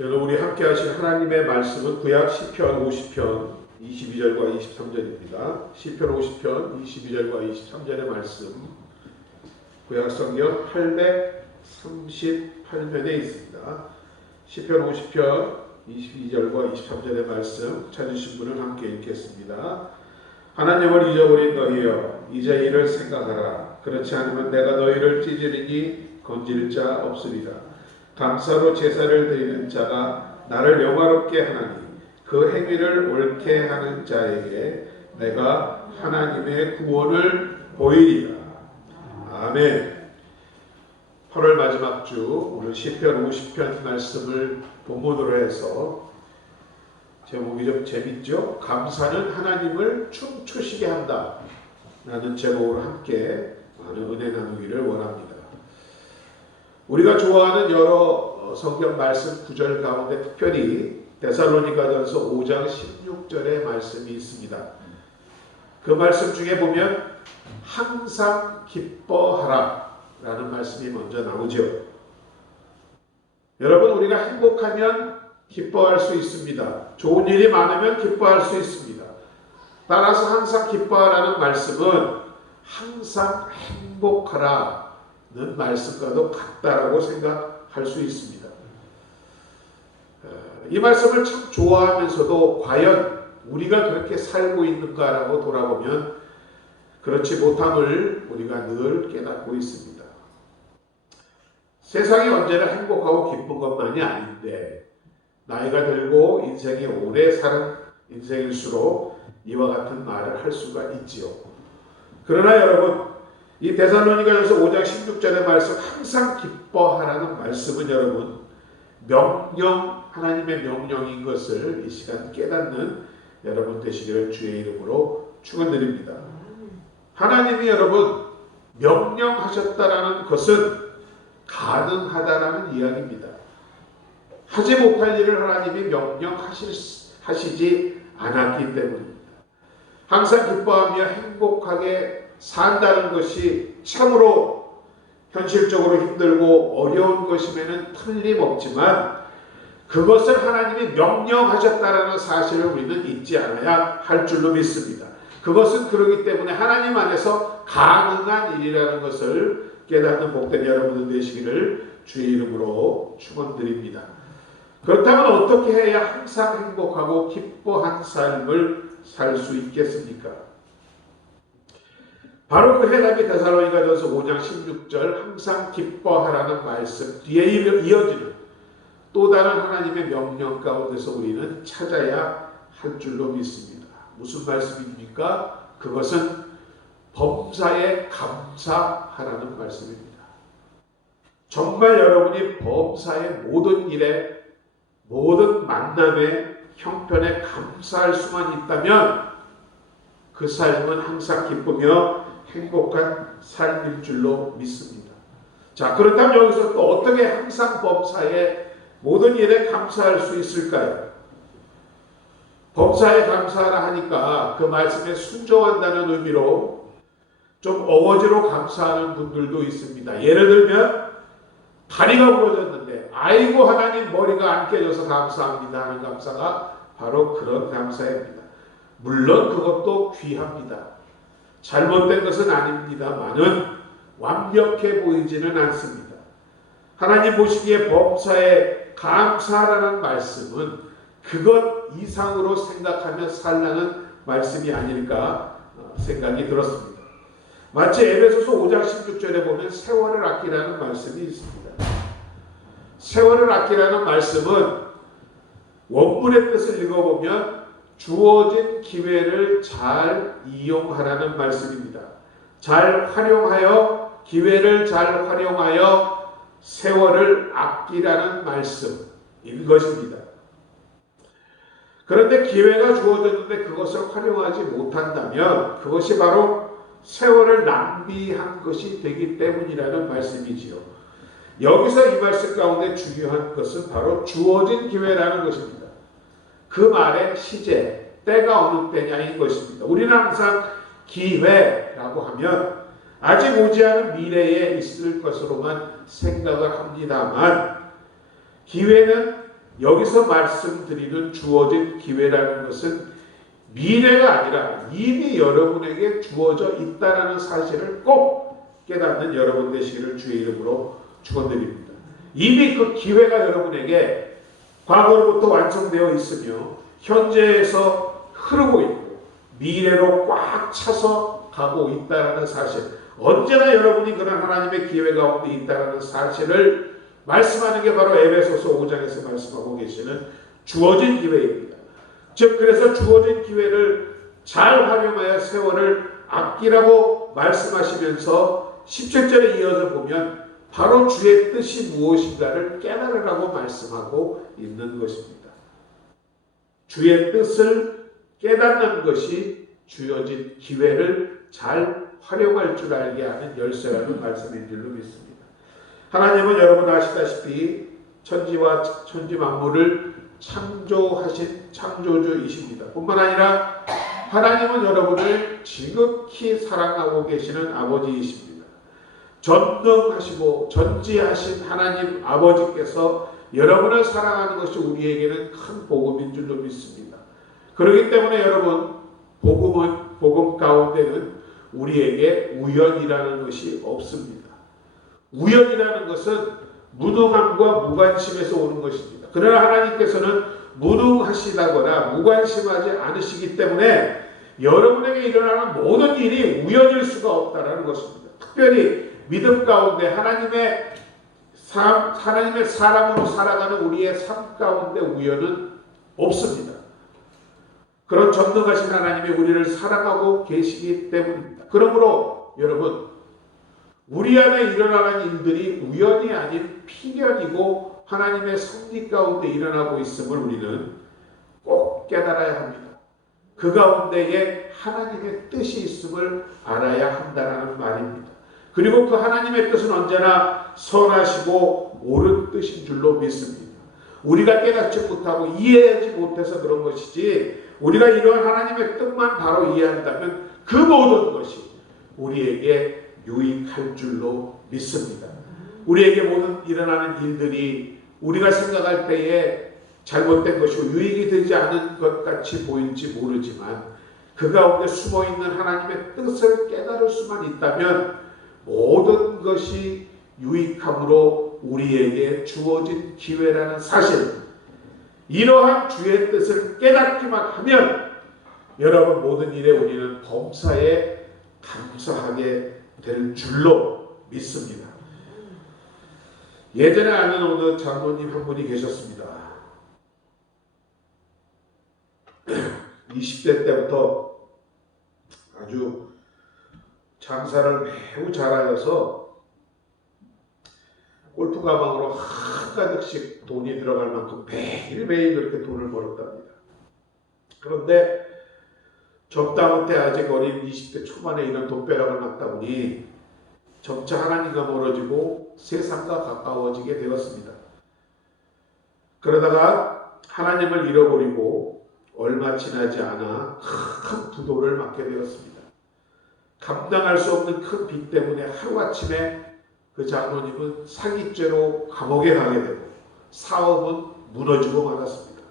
여러분 우리 함께 하실 하나님의 말씀은 구약 시편 50편 22절과 23절입니다. 시편 50편 22절과 23절의 말씀 구약 성경 838면에 있습니다. 시편 50편 22절과 23절의 말씀 찾으신 분은 함께 읽겠습니다. 하나님을 잊어버린 너희여 이제 이를 생각하라. 그렇지 않으면 내가 너희를 찢으리니 건질 자 없으리라. 감사로 제사를 드리는 자가 나를 영화롭게 하나니 그 행위를 옳게 하는 자에게 내가 하나님의 구원을 보이리라. 아멘. 8월 마지막 주 오늘 시편 50편 말씀을 본문으로 해서 제목이 좀 재밌죠? 감사는 하나님을 춤추시게 한다 라는 제목으로 함께 많은 은혜 나누기를 원합니다. 우리가 좋아하는 여러 성경 말씀 구절 가운데 특별히 데살로니가전서 5장 16절의 말씀이 있습니다. 그 말씀 중에 보면 항상 기뻐하라 라는 말씀이 먼저 나오죠. 여러분 우리가 행복하면 기뻐할 수 있습니다. 좋은 일이 많으면 기뻐할 수 있습니다. 따라서 항상 기뻐하라는 말씀은 항상 행복하라 는 말씀과도 같다라고 생각할 수 있습니다. 이 말씀을 참 좋아하면서도 과연 우리가 그렇게 살고 있는가라고 돌아보면 그렇지 못함을 우리가 늘 깨닫고 있습니다. 세상이 언제나 행복하고 기쁜 것만이 아닌데 나이가 들고 인생이 오래 사는 인생일수록 이와 같은 말을 할 수가 있지요. 그러나 여러분 이 데살로니가전서 5장 16절의 말씀 항상 기뻐하라는 말씀은 여러분 명령 하나님의 명령인 것을 이 시간 깨닫는 여러분 되시기를 주의 이름으로 축원드립니다. 하나님이 여러분 명령하셨다라는 것은 가능하다라는 이야기입니다. 하지 못할 일을 하나님이 명령하시지 않았기 때문입니다. 항상 기뻐하며 행복하게 산다는 것이 참으로 현실적으로 힘들고 어려운 것임에는 틀림없지만 그것을 하나님이 명령하셨다는 사실을 우리는 잊지 않아야 할 줄로 믿습니다. 그것은 그러기 때문에 하나님 안에서 가능한 일이라는 것을 깨닫는 복된 여러분들 되시기를 주의 이름으로 축원드립니다. 그렇다면 어떻게 해야 항상 행복하고 기뻐한 삶을 살 수 있겠습니까? 바로 그 해답이 데살로니가전서 5장 16절 항상 기뻐하라는 말씀 뒤에 이어지는 또 다른 하나님의 명령 가운데서 우리는 찾아야 할 줄로 믿습니다. 무슨 말씀입니까? 그것은 범사에 감사하라는 말씀입니다. 정말 여러분이 범사의 모든 일에 모든 만남에 형편에 감사할 수만 있다면 그 삶은 항상 기쁘며 행복한 삶일 줄로 믿습니다. 자, 그렇다면 여기서 또 어떻게 항상 범사에 모든 일에 감사할 수 있을까요? 범사에 감사하라 하니까 그 말씀에 순종한다는 의미로 좀 어거지로 감사하는 분들도 있습니다. 예를 들면 다리가 부러졌는데 아이고 하나님 머리가 안 깨져서 감사합니다 하는 감사가 바로 그런 감사입니다. 물론 그것도 귀합니다. 잘못된 것은 아닙니다만은 완벽해 보이지는 않습니다. 하나님 보시기에 범사에 감사하라는 말씀은 그것 이상으로 생각하며 살라는 말씀이 아닐까 생각이 들었습니다. 마치 에베소서 5장 16절에 보면 세월을 아끼라는 말씀이 있습니다. 세월을 아끼라는 말씀은 원문의 뜻을 읽어보면 주어진 기회를 잘 이용하라는 말씀입니다. 잘 활용하여 기회를 잘 활용하여 세월을 아끼라는 말씀인 것입니다. 그런데 기회가 주어졌는데 그것을 활용하지 못한다면 그것이 바로 세월을 낭비한 것이 되기 때문이라는 말씀이지요. 여기서 이 말씀 가운데 중요한 것은 바로 주어진 기회라는 것입니다. 그 말의 시제, 때가 어느 때냐인 것입니다. 우리는 항상 기회라고 하면 아직 오지 않은 미래에 있을 것으로만 생각을 합니다만 기회는 여기서 말씀드리는 주어진 기회라는 것은 미래가 아니라 이미 여러분에게 주어져 있다는 사실을 꼭 깨닫는 여러분 되시기를 주의 이름으로 축원드립니다. 이미 그 기회가 여러분에게 과거로부터 완성되어 있으며 현재에서 흐르고 있고 미래로 꽉 차서 가고 있다는 사실, 언제나 여러분이 그런 하나님의 기회 가운데 있다는 사실을 말씀하는 게 바로 에베소서 5장에서 말씀하고 계시는 주어진 기회입니다. 즉 그래서 주어진 기회를 잘 활용하여 세월을 아끼라고 말씀하시면서 17절에 이어서 보면 바로 주의 뜻이 무엇인가를 깨달으라고 말씀하고 있는 것입니다. 주의 뜻을 깨닫는 것이 주어진 기회를 잘 활용할 줄 알게 하는 열쇠라는 말씀인 줄로 믿습니다. 하나님은 여러분 아시다시피 천지와 천지 만물을 창조하신 창조주이십니다. 뿐만 아니라 하나님은 여러분을 지극히 사랑하고 계시는 아버지이십니다. 전능하시고 전지하신 하나님 아버지께서 여러분을 사랑하는 것이 우리에게는 큰 복음인 줄로 믿습니다. 그렇기 때문에 여러분, 복음 가운데는 우리에게 우연이라는 것이 없습니다. 우연이라는 것은 무능함과 무관심에서 오는 것입니다. 그러나 하나님께서는 무능하시다거나 무관심하지 않으시기 때문에 여러분에게 일어나는 모든 일이 우연일 수가 없다는 것입니다. 특별히 믿음 가운데 하나님의 사람으로 살아가는 우리의 삶 가운데 우연은 없습니다. 그런 전능하신 하나님이 우리를 사랑하고 계시기 때문입니다. 그러므로 여러분, 우리 안에 일어나는 일들이 우연이 아닌 필연이고 하나님의 섭리 가운데 일어나고 있음을 우리는 꼭 깨달아야 합니다. 그 가운데에 하나님의 뜻이 있음을 알아야 한다는 말입니다. 그리고 그 하나님의 뜻은 언제나 선하시고 옳은 뜻인 줄로 믿습니다. 우리가 깨닫지 못하고 이해하지 못해서 그런 것이지, 우리가 이러한 하나님의 뜻만 바로 이해한다면 그 모든 것이 우리에게 유익할 줄로 믿습니다. 우리에게 모든 일어나는 일들이 우리가 생각할 때에 잘못된 것이고 유익이 되지 않은 것 같이 보일지 모르지만 그 가운데 숨어있는 하나님의 뜻을 깨달을 수만 있다면 모든 것이 유익함으로 우리에게 주어진 기회라는 사실, 이러한 주의 뜻을 깨닫기만 하면 여러분 모든 일에 우리는 범사에 감사하게 될 줄로 믿습니다. 예전에 아는 어느 장로님 한 분이 계셨습니다. 20대 때부터 아주 장사를 매우 잘하여서 골프 가방으로 한가득씩 돈이 들어갈 만큼 매일매일 그렇게 돈을 벌었답니다. 그런데 적다 못해 아직 어린 20대 초반에 이런 돈벼락을 맞다 보니 점차 하나님과 멀어지고 세상과 가까워지게 되었습니다. 그러다가 하나님을 잃어버리고 얼마 지나지 않아 큰 부도를 맞게 되었습니다. 감당할 수 없는 큰 빚 때문에 하루아침에 그 장로님은 사기죄로 감옥에 가게 되고 사업은 무너지고 말았습니다.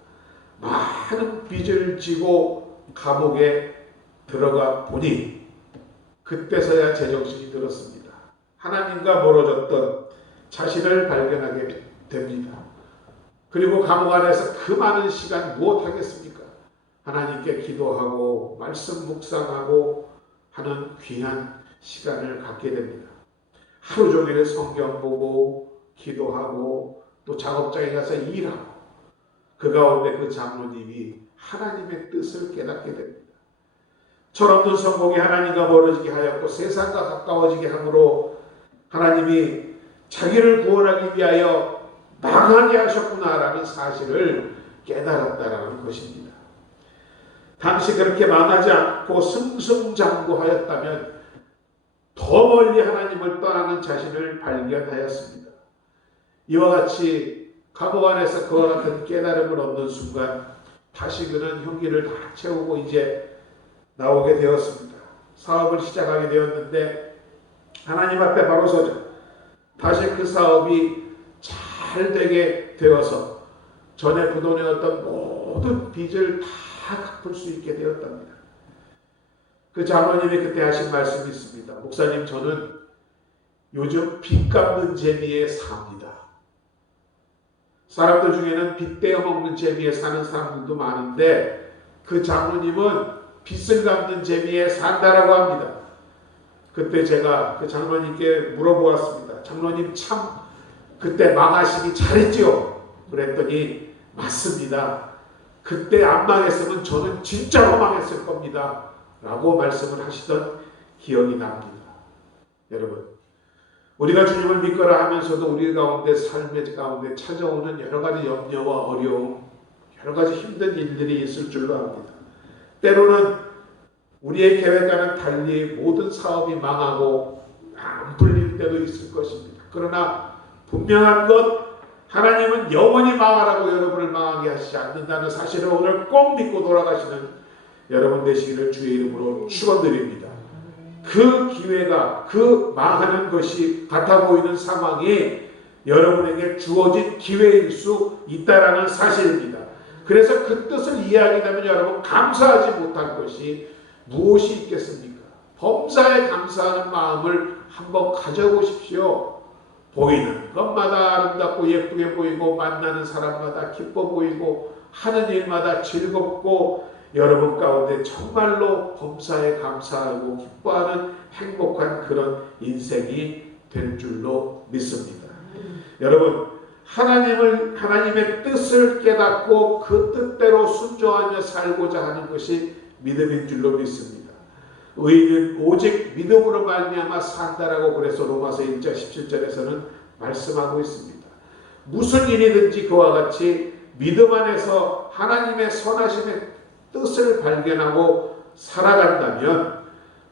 많은 빚을 지고 감옥에 들어가 보니 그때서야 제정신이 들었습니다. 하나님과 멀어졌던 자신을 발견하게 됩니다. 그리고 감옥 안에서 그 많은 시간 무엇하겠습니까? 하나님께 기도하고 말씀 묵상하고 하는 귀한 시간을 갖게 됩니다. 하루 종일 성경 보고 기도하고 또 작업장에 가서 일하고 그 가운데 그 장로님이 하나님의 뜻을 깨닫게 됩니다. 철없는 성공이 하나님과 멀어지게 하였고 세상과 가까워지게 함으로 하나님이 자기를 구원하기 위하여 망하게 하셨구나라는 사실을 깨달았다라는 것입니다. 당시 그렇게 망하지 않고 승승장구하였다면 더 멀리 하나님을 떠나는 자신을 발견하였습니다. 이와 같이 감옥 안에서 그와 같은 깨달음을 얻는 순간 다시 그는 흉기를 다 채우고 이제 나오게 되었습니다. 사업을 시작하게 되었는데 하나님 앞에 바로 서자 다시 그 사업이 잘 되게 되어서 전에 부도내었던 모든 빚을 다 갚을 수 있게 되었답니다. 그 장로님이 그때 하신 말씀이 있습니다. 목사님, 저는 요즘 빚 갚는 재미에 삽니다. 사람들 중에는 빚 떼어 먹는 재미에 사는 사람들도 많은데 그 장로님은 빚을 갚는 재미에 산다라고 합니다. 그때 제가 그 장로님께 물어보았습니다. 장로님, 참 그때 망하시기 잘했죠? 그랬더니 맞습니다. 그때 안 망했으면 저는 진짜로 망했을 겁니다. 라고 말씀을 하시던 기억이 납니다. 여러분, 우리가 주님을 믿거라 하면서도 우리 가운데 삶의 가운데 찾아오는 여러 가지 염려와 어려움, 여러 가지 힘든 일들이 있을 줄로 압니다. 때로는 우리의 계획과는 달리 모든 사업이 망하고 안 풀릴 때도 있을 것입니다. 그러나 분명한 것, 하나님은 영원히 망하라고 여러분을 망하게 하시지 않는다는 사실을 오늘 꼭 믿고 돌아가시는 여러분 되시기를 주의 이름으로 축원드립니다. 그 기회가, 그 망하는 것이 같아 보이는 상황이 여러분에게 주어진 기회일 수 있다라는 사실입니다. 그래서 그 뜻을 이해하게 되면 여러분, 감사하지 못한 것이 무엇이 있겠습니까? 범사에 감사하는 마음을 한번 가져보십시오. 보이는 것마다 아름답고 예쁘게 보이고 만나는 사람마다 기뻐 보이고 하는 일마다 즐겁고 여러분 가운데 정말로 범사에 감사하고 기뻐하는 행복한 그런 인생이 될 줄로 믿습니다. 여러분, 하나님의 뜻을 깨닫고 그 뜻대로 순종하며 살고자 하는 것이 믿음인 줄로 믿습니다. 의인은 오직 믿음으로 말미암아 산다라고 그래서 로마서 1장 17절에서는 말씀하고 있습니다. 무슨 일이든지 그와 같이 믿음 안에서 하나님의 선하심의 뜻을 발견하고 살아간다면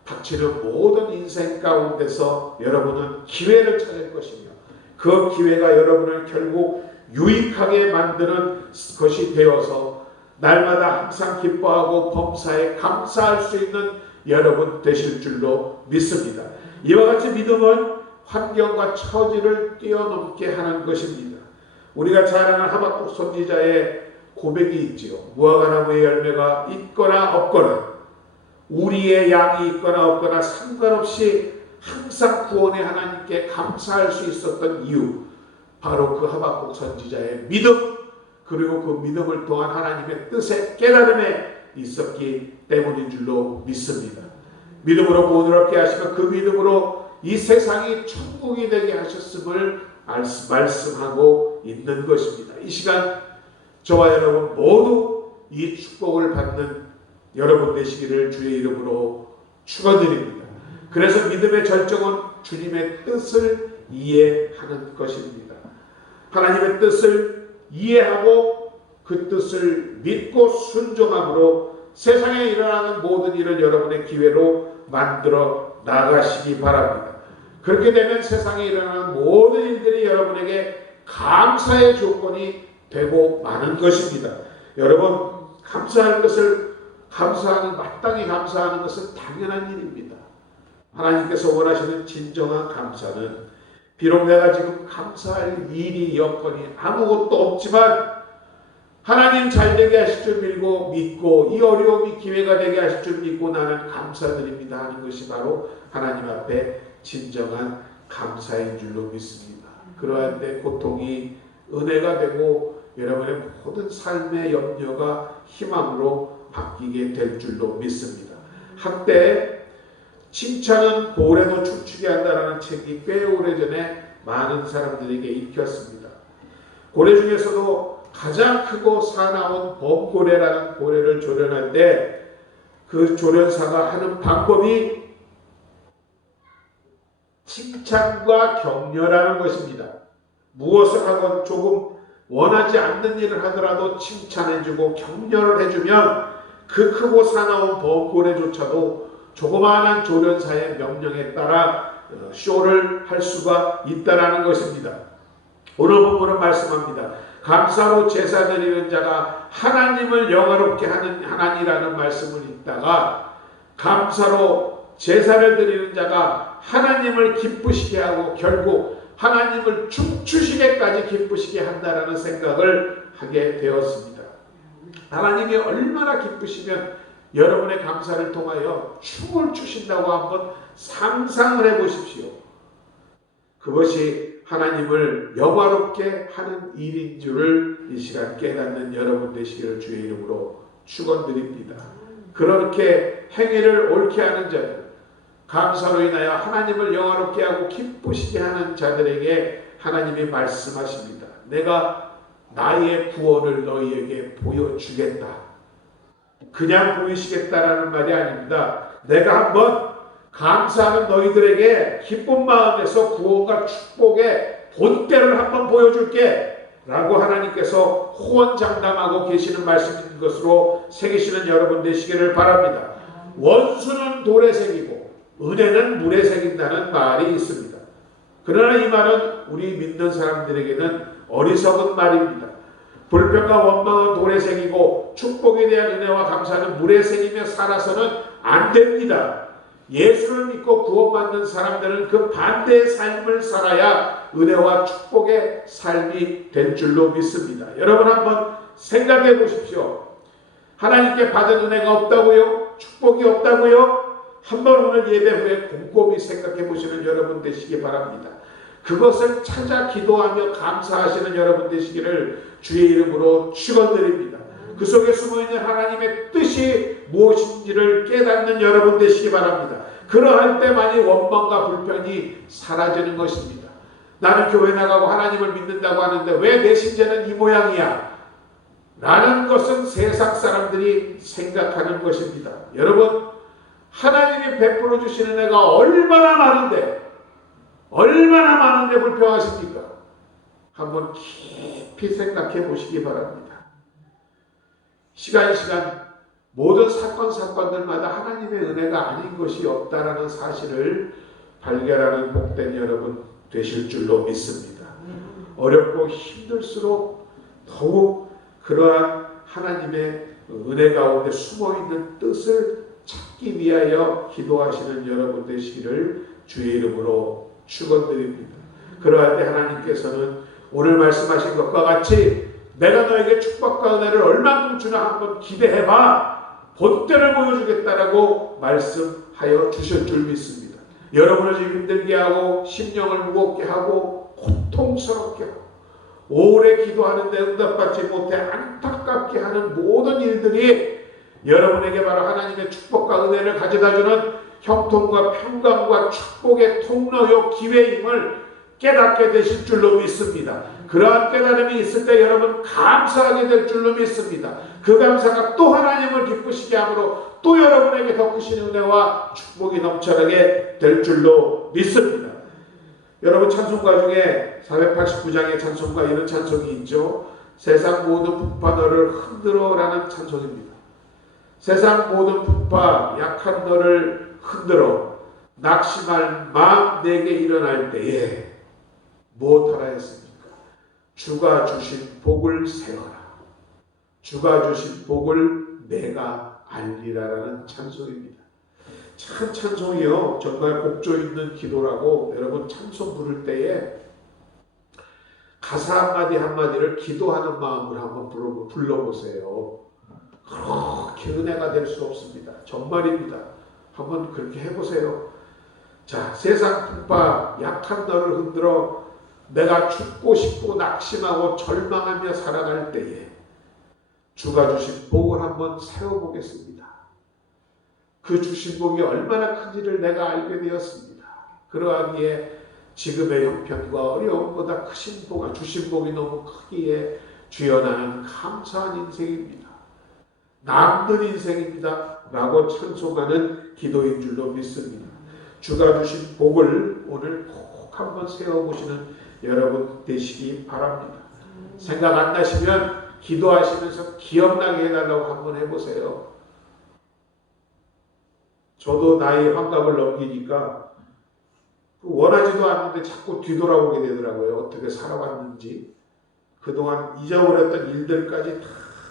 닥치는 모든 인생 가운데서 여러분은 기회를 찾을 것이며 그 기회가 여러분을 결국 유익하게 만드는 것이 되어서 날마다 항상 기뻐하고 범사에 감사할 수 있는 여러분 되실 줄로 믿습니다. 이와 같이 믿음은 환경과 처지를 뛰어넘게 하는 것입니다. 우리가 잘 아는 하박국 선지자의 고백이 있지요. 무화과나무의 열매가 있거나 없거나 우리의 양이 있거나 없거나 상관없이 항상 구원의 하나님께 감사할 수 있었던 이유, 바로 그 하박국 선지자의 믿음, 그리고 그 믿음을 통한 하나님의 뜻의 깨달음에 있었기 때문인 줄로 믿습니다. 믿음으로 구원을 얻게 하시며 그 믿음으로 이 세상이 천국이 되게 하셨음을 말씀하고 있는 것입니다. 이 시간 저와 여러분 모두 이 축복을 받는 여러분 되시기를 주의 이름으로 축원드립니다. 그래서 믿음의 절정은 주님의 뜻을 이해하는 것입니다. 하나님의 뜻을 이해하고 그 뜻을 믿고 순종함으로 세상에 일어나는 모든 일을 여러분의 기회로 만들어 나가시기 바랍니다. 그렇게 되면 세상에 일어나는 모든 일들이 여러분에게 감사의 조건이 되고 마는 것입니다. 여러분, 마땅히 감사하는 것은 당연한 일입니다. 하나님께서 원하시는 진정한 감사는 비록 내가 지금 감사할 일이 여건이 아무것도 없지만 하나님 잘되게 하실 줄 믿고 이 어려움이 기회가 되게 하실 줄 믿고 나는 감사드립니다 하는 것이 바로 하나님 앞에 진정한 감사인 줄로 믿습니다. 그러한 데 고통이 은혜가 되고 여러분의 모든 삶의 염려가 희망으로 바뀌게 될 줄로 믿습니다. 한때 칭찬은 고래도 춤추게 한다라는 책이 꽤 오래전에 많은 사람들에게 읽혔습니다. 고래 중에서도 가장 크고 사나운 범고래라는 고래를 조련할 때 그 조련사가 하는 방법이 칭찬과 격려라는 것입니다. 무엇을 하건 조금 원하지 않는 일을 하더라도 칭찬해주고 격려를 해주면 그 크고 사나운 범고래조차도 조그마한 조련사의 명령에 따라 쇼를 할 수가 있다라는 것입니다. 오늘 본문은 말씀합니다. 감사로 제사 드리는 자가 하나님을 영화롭게 하나니라는 말씀을 읽다가 감사로 제사를 드리는 자가 하나님을 기쁘시게 하고 결국 하나님을 춤추시게까지 기쁘시게 한다라는 생각을 하게 되었습니다. 하나님이 얼마나 기쁘시면 여러분의 감사를 통하여 춤을 추신다고 한번 상상을 해보십시오. 그것이 하나님을 영화롭게 하는 일인 줄을 이 시간 깨닫는 여러분 되시기를 주의 이름으로 축원드립니다. 그렇게 행위를 옳게 하는 자들, 감사로 인하여 하나님을 영화롭게 하고 기쁘시게 하는 자들에게 하나님이 말씀하십니다. 내가 나의 구원을 너희에게 보여주겠다. 그냥 보이시겠다라는 말이 아닙니다. 내가 한번 감사하는 너희들에게 기쁜 마음에서 구원과 축복의 본때를 한번 보여줄게 라고 하나님께서 호언장담하고 계시는 말씀인 것으로 새기시는 여러분 되시기를 바랍니다. 원수는 돌에 새기고 은혜는 물에 새긴다는 말이 있습니다. 그러나 이 말은 우리 믿는 사람들에게는 어리석은 말입니다. 불평과 원망은 돌에 새기고 축복에 대한 은혜와 감사는 물에 새기며 살아서는 안 됩니다. 예수를 믿고 구원받는 사람들은 그 반대의 삶을 살아야 은혜와 축복의 삶이 될 줄로 믿습니다. 여러분 한번 생각해 보십시오. 하나님께 받은 은혜가 없다고요? 축복이 없다고요? 한번 오늘 예배 후에 곰곰이 생각해 보시는 여러분 되시기 바랍니다. 그것을 찾아 기도하며 감사하시는 여러분 되시기를 주의 이름으로 축원드립니다. 그 속에 숨어있는 하나님의 뜻이 무엇인지를 깨닫는 여러분 되시기 바랍니다. 그러할 때만이 원망과 불평이 사라지는 것입니다. 나는 교회 나가고 하나님을 믿는다고 하는데 왜 내 신자는 이 모양이야? 라는 것은 세상 사람들이 생각하는 것입니다. 여러분, 하나님이 베풀어 주시는 은혜가 얼마나 많은데 불평하십니까? 한번 깊이 생각해 보시기 바랍니다. 시간 모든 사건들마다 하나님의 은혜가 아닌 것이 없다라는 사실을 발견하는 복된 여러분 되실 줄로 믿습니다. 어렵고 힘들수록 더욱 그러한 하나님의 은혜 가운데 숨어있는 뜻을 찾기 위하여 기도하시는 여러분 되시기를 주의 이름으로 축원드립니다. 그러할 때 하나님께서는 오늘 말씀하신 것과 같이 내가 너에게 축복과 은혜를 얼만큼 주나 한번 기대해봐. 본때를 보여주겠다라고 말씀하여 주실 줄 믿습니다. 여러분을 지금 힘들게 하고 심령을 무겁게 하고 고통스럽게 하고 오래 기도하는데 응답받지 못해 안타깝게 하는 모든 일들이 여러분에게 바로 하나님의 축복과 은혜를 가져다주는 형통과 평강과 축복의 통로요 기회임을 깨닫게 되실 줄로 믿습니다. 그러한 깨달음이 있을 때 여러분 감사하게 될 줄로 믿습니다. 그 감사가 또 하나님을 기쁘시게 함으로 또 여러분에게 더 크신 은혜와 축복이 넘쳐나게 될 줄로 믿습니다. 여러분 찬송가 중에 489장의 찬송가 이런 찬송이 있죠. 세상 모든 풍파 너를 흔들어 라는 찬송입니다. 세상 모든 풍파 약한 너를 흔들어 낙심할 마음 내게 일어날 때에 무엇하라 했습니까? 주가 주신 복을 세워라. 주가 주신 복을 내가 알리라라는 찬송입니다. 참 찬송이요. 정말 곡조 있는 기도라고 여러분 찬송 부를 때에 가사 한마디 한마디를 기도하는 마음으로 한번 불러보세요. 그렇게 은혜가 될 수 없습니다. 정말입니다. 한번 그렇게 해보세요. 자, 세상 풍파 약한 너를 흔들어 내가 죽고 싶고 낙심하고 절망하며 살아갈 때에 주가 주신 복을 한번 세워보겠습니다. 그 주신 복이 얼마나 큰지를 내가 알게 되었습니다. 그러하기에 지금의 형편과 어려움보다 크신 복을 주신 복이 너무 크기에 주여 나는 감사한 인생입니다. 남는 인생입니다. 라고 찬송하는 기도인 줄로 믿습니다. 주가 주신 복을 오늘 꼭 한번 세워보시는 여러분 되시기 바랍니다. 생각 안 나시면 기도하시면서 기억나게 해달라고 한번 해보세요. 저도 나의 환갑을 넘기니까 원하지도 않는데 자꾸 뒤돌아보게 되더라고요. 어떻게 살아왔는지. 그동안 잊어버렸던 일들까지 다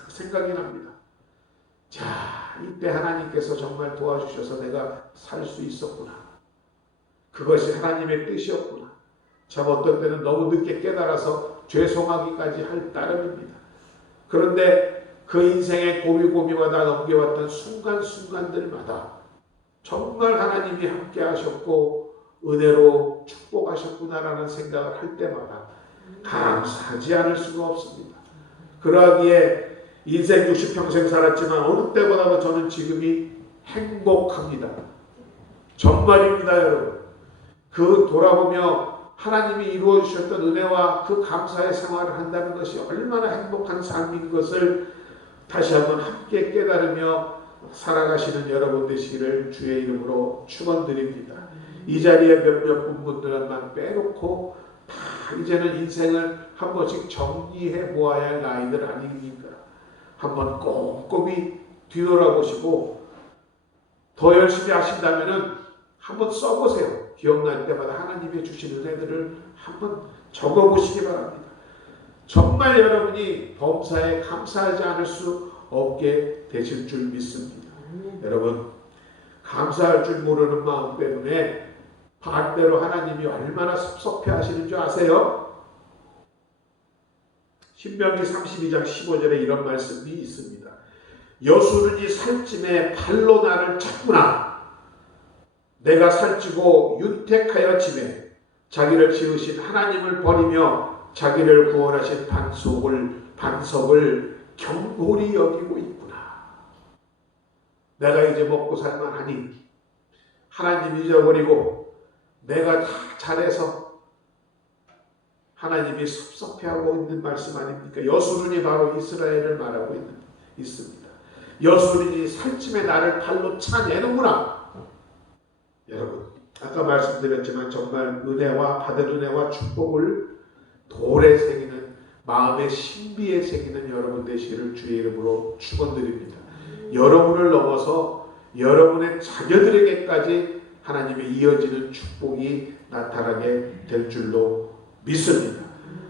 생각이 납니다. 자, 이때 하나님께서 정말 도와주셔서 내가 살 수 있었구나. 그것이 하나님의 뜻이었구나. 참 어떤 때는 너무 늦게 깨달아서 죄송하기까지 할 따름입니다. 그런데 그 인생의 고비고비마다 넘겨왔던 순간순간들마다 정말 하나님이 함께 하셨고 은혜로 축복하셨구나라는 생각을 할 때마다 감사하지 않을 수가 없습니다. 그러하기에 인생 60평생 살았지만 어느 때보다도 저는 지금이 행복합니다. 정말입니다, 여러분. 그 돌아보며 하나님이 이루어 주셨던 은혜와 그 감사의 생활을 한다는 것이 얼마나 행복한 삶인 것을 다시 한번 함께 깨달으며 살아가시는 여러분 되시기를 주의 이름으로 축원드립니다. 이 자리에 몇몇 분들만 빼놓고 다 이제는 인생을 한 번씩 정리해 보아야 할 나이들 아닙니까? 한번 꼼꼼히 뒤돌아보시고 더 열심히 하신다면은 한번 써보세요. 기억날 때마다 하나님의 주신 은혜들을 한번 적어보시기 바랍니다. 정말 여러분이 범사에 감사하지 않을 수 없게 되실 줄 믿습니다. 여러분, 감사할 줄 모르는 마음 때문에 반대로 하나님이 얼마나 섭섭해 하시는 줄 아세요? 신명기 32장 15절에 이런 말씀이 있습니다. 여수는이 살찜에 발로 나를 찼구나. 내가 살찌고 윤택하여 짐에 자기를 지으신 하나님을 버리며 자기를 구원하신 반석을 경홀히 여기고 있구나. 내가 이제 먹고 살만하니 하나님 잊어버리고 내가 다 잘해서 하나님이 섭섭해하고 있는 말씀 아닙니까? 여수론이 바로 이스라엘을 말하고 있습니다. 여수론이 살찜에 나를 발로 차내는구나. 여러분, 아까 말씀드렸지만 정말 은혜와 받은 은혜와 축복을 돌에 새기는 마음의 신비에 새기는 여러분 되시기를 주의 이름으로 축원드립니다. 여러분을 넘어서 여러분의 자녀들에게까지 하나님의 이어지는 축복이 나타나게 될 줄로 믿습니다.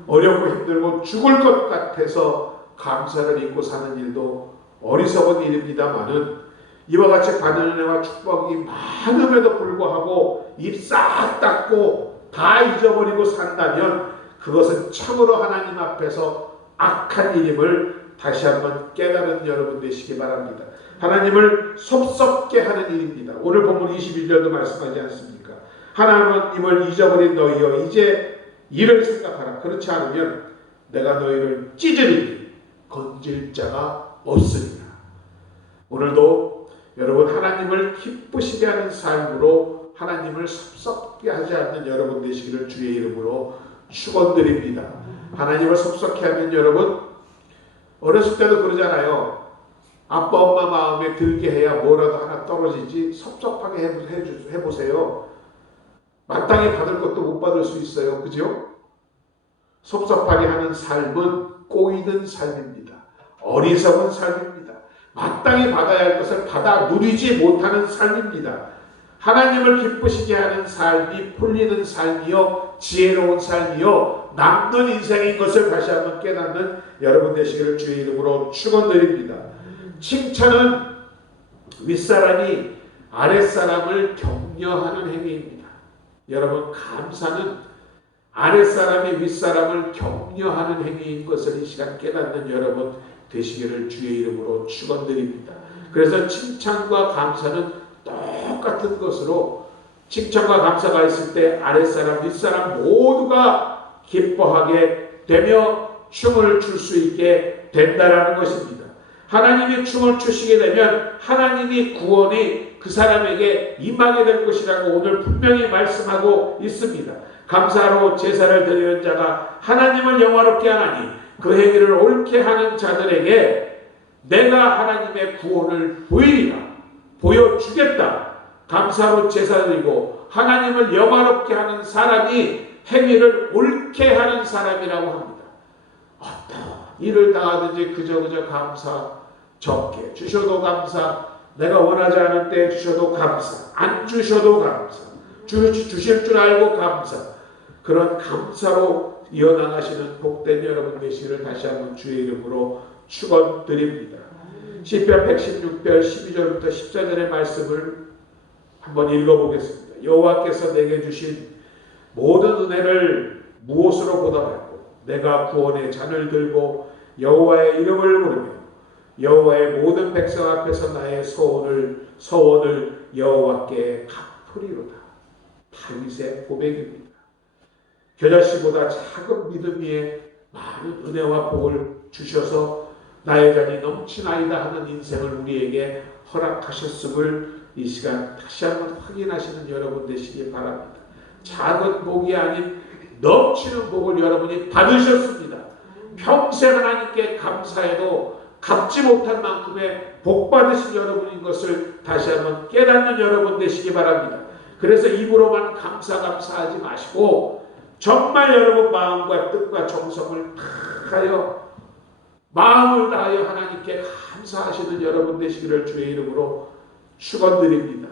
어렵고 힘들고 죽을 것 같아서 감사를 잊고 사는 일도 어리석은 일입니다만은 이와 같이 받은 은혜와 축복이 많음에도 불구하고 입 싹 닫고 다 잊어버리고 산다면 그것은 참으로 하나님 앞에서 악한 일임을 다시 한번 깨달은 여러분 되시기 바랍니다. 하나님을 섭섭게 하는 일입니다. 오늘 본문 21절도 말씀하지 않습니까? 하나님을 잊어버린 너희여 이제 이를 생각하라. 그렇지 않으면 내가 너희를 찢으리니 건질 자가 없으리라. 오늘도 여러분 하나님을 기쁘시게 하는 삶으로 하나님을 섭섭게 하지 않는 여러분 되시기를 주의 이름으로 축원드립니다. 하나님을 섭섭게 하면 여러분 어렸을 때도 그러잖아요. 아빠 엄마 마음에 들게 해야 뭐라도 하나 떨어지지 섭섭하게 해보세요. 마땅히 받을 것도 못 받을 수 있어요. 그죠? 섭섭하게 하는 삶은 꼬이는 삶입니다. 어리석은 삶입니다. 마땅히 받아야 할 것을 받아 누리지 못하는 삶입니다. 하나님을 기쁘시게 하는 삶이 풀리는 삶이요 지혜로운 삶이요 남는 인생인 것을 다시 한번 깨닫는 여러분 되시기를 주의 이름으로 축원드립니다. 칭찬은 윗사람이 아랫사람을 격려하는 행위입니다. 여러분 감사는 아랫사람이 윗사람을 격려하는 행위인 것을 이 시간 깨닫는 여러분 되시기를 주의 이름으로 축원드립니다. 그래서 칭찬과 감사는 똑같은 것으로 칭찬과 감사가 있을 때 아랫사람 윗사람 모두가 기뻐하게 되며 춤을 출 수 있게 된다라는 것입니다. 하나님이 춤을 추시게 되면 하나님이 구원이 그 사람에게 임하게 될 것이라고 오늘 분명히 말씀하고 있습니다. 감사로 제사를 드리는 자가 하나님을 영화롭게 하나니 그 행위를 옳게 하는 자들에게 내가 하나님의 구원을 보여주겠다. 감사로 제사 드리고 하나님을 영화롭게 하는 사람이 행위를 옳게 하는 사람이라고 합니다. 어떤 일을 당하든지 그저 감사, 적게 주셔도 감사, 내가 원하지 않은 때에 주셔도 감사, 안 주셔도 감사, 주실 줄 알고 감사, 그런 감사로 이어나가시는 복된 여러분 되시기를 다시 한번 주의 이름으로 축원드립니다. 시편 116편 12절부터 14절의 말씀을 한번 읽어보겠습니다. 여호와께서 내게 주신 모든 은혜를 무엇으로 보답할꼬? 내가 구원의 잔을 들고 여호와의 이름을 부르며 여호와의 모든 백성 앞에서 나의 서원을 여호와께 갚으리로다. 다윗의 고백입니다. 겨자씨보다 작은 믿음 위에 많은 은혜와 복을 주셔서 나의 잔이 넘치나이다 하는 인생을 우리에게 허락하셨음을 이 시간 다시 한번 확인하시는 여러분 되시기 바랍니다. 작은 복이 아닌 넘치는 복을 여러분이 받으셨습니다. 평생 하나님께 감사해도 갚지 못할 만큼의 복 받으신 여러분인 것을 다시 한번 깨닫는 여러분 되시기 바랍니다. 그래서 입으로만 감사하지 마시고 정말 여러분 마음과 뜻과 정성을 다하여 마음을 다하여 하나님께 감사하시는 여러분 되시기를 주의 이름으로 축원드립니다.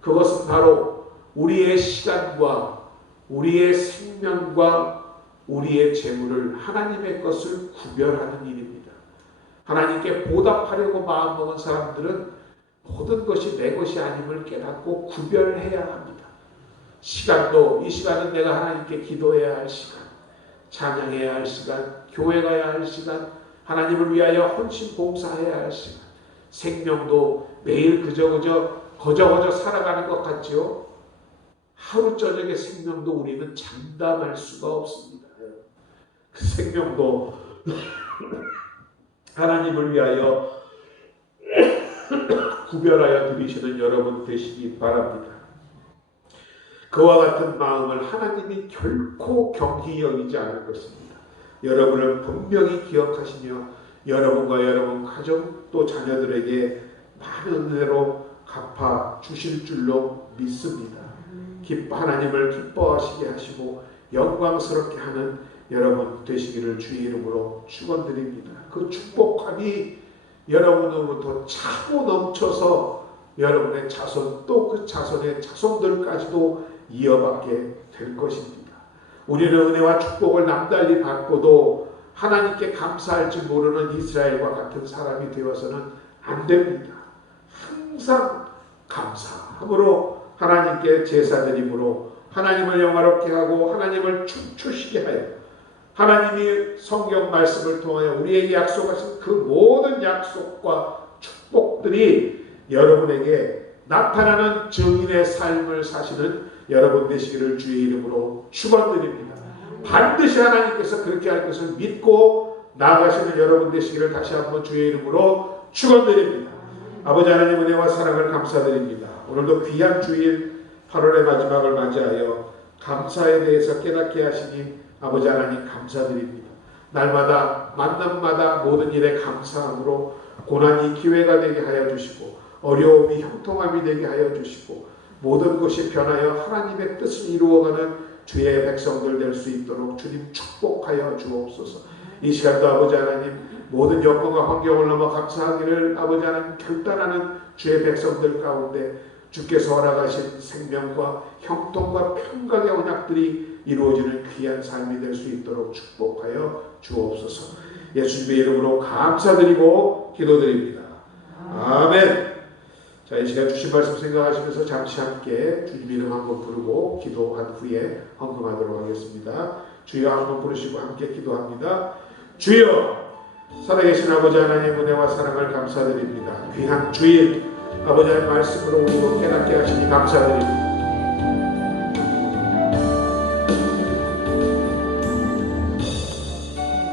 그것은 바로 우리의 시간과 우리의 생명과 우리의 재물을 하나님의 것을 구별하는 일입니다. 하나님께 보답하려고 마음먹은 사람들은 모든 것이 내 것이 아님을 깨닫고 구별해야 합니다. 시간도 이 시간은 내가 하나님께 기도해야 할 시간, 찬양해야 할 시간, 교회 가야 할 시간, 하나님을 위하여 헌신 봉사해야 할 시간, 생명도 매일 거저 살아가는 것 같지요? 하루 저녁의 생명도 우리는 장담할 수가 없습니다. 그 생명도 하나님을 위하여 구별하여 드리시는 여러분 되시기 바랍니다. 그와 같은 마음을 하나님이 결코 경히 여기지 않을 것입니다. 여러분을 분명히 기억하시며 여러분과 여러분 가정 또 자녀들에게 많은 은혜로 갚아 주실 줄로 믿습니다. 하나님을 기뻐하시게 하시고 영광스럽게 하는 여러분 되시기를 주의 이름으로 축원드립니다. 그 축복함이 여러분으로부터 차고 넘쳐서 여러분의 자손 또 그 자손의 자손들까지도 이어받게 될 것입니다. 우리는 은혜와 축복을 남달리 받고도 하나님께 감사할 줄 모르는 이스라엘과 같은 사람이 되어서는 안 됩니다. 항상 감사함으로 하나님께 제사드림으로 하나님을 영화롭게 하고 하나님을 춤추시게 하여 하나님이 성경 말씀을 통하여 우리에게 약속하신 그 모든 약속과 축복들이 여러분에게 나타나는 증인의 삶을 사시는 여러분 되시기를 주의 이름으로 축원드립니다. 반드시 하나님께서 그렇게 할 것을 믿고 나아가시는 여러분 되시기를 다시 한번 주의 이름으로 축원드립니다. 아버지 하나님 은혜와 사랑을 감사드립니다. 오늘도 귀한 주일 8월의 마지막을 맞이하여 감사에 대해서 깨닫게 하시니 아버지 하나님 감사드립니다. 날마다 만남마다 모든 일에 감사함으로 고난이 기회가 되게 하여 주시고 어려움이 형통함이 되게 하여 주시고 모든 것이 변하여 하나님의 뜻을 이루어가는 주의 백성들 될 수 있도록 주님 축복하여 주옵소서. 이 시간도 아버지 하나님 모든 여건과 환경을 넘어 감사하기를 아버지 하나님 결단하는 주의 백성들 가운데 주께서 허락하신 생명과 형통과 평강의 언약들이 이루어지는 귀한 삶이 될 수 있도록 축복하여 주옵소서. 예수님의 이름으로 감사드리고 기도드립니다. 아멘. 자, 이 시간 주신 말씀 생각하시면서 잠시 함께 주님 이름 한번 부르고 기도한 후에 헌금하도록 하겠습니다. 주여 한번 부르시고 함께 기도합니다. 주여, 살아계신 아버지 하나님 은혜와 사랑을 감사드립니다. 귀한 주일 아버지 하나님 말씀으로 우리를 깨닫게 하시니 감사드립니다.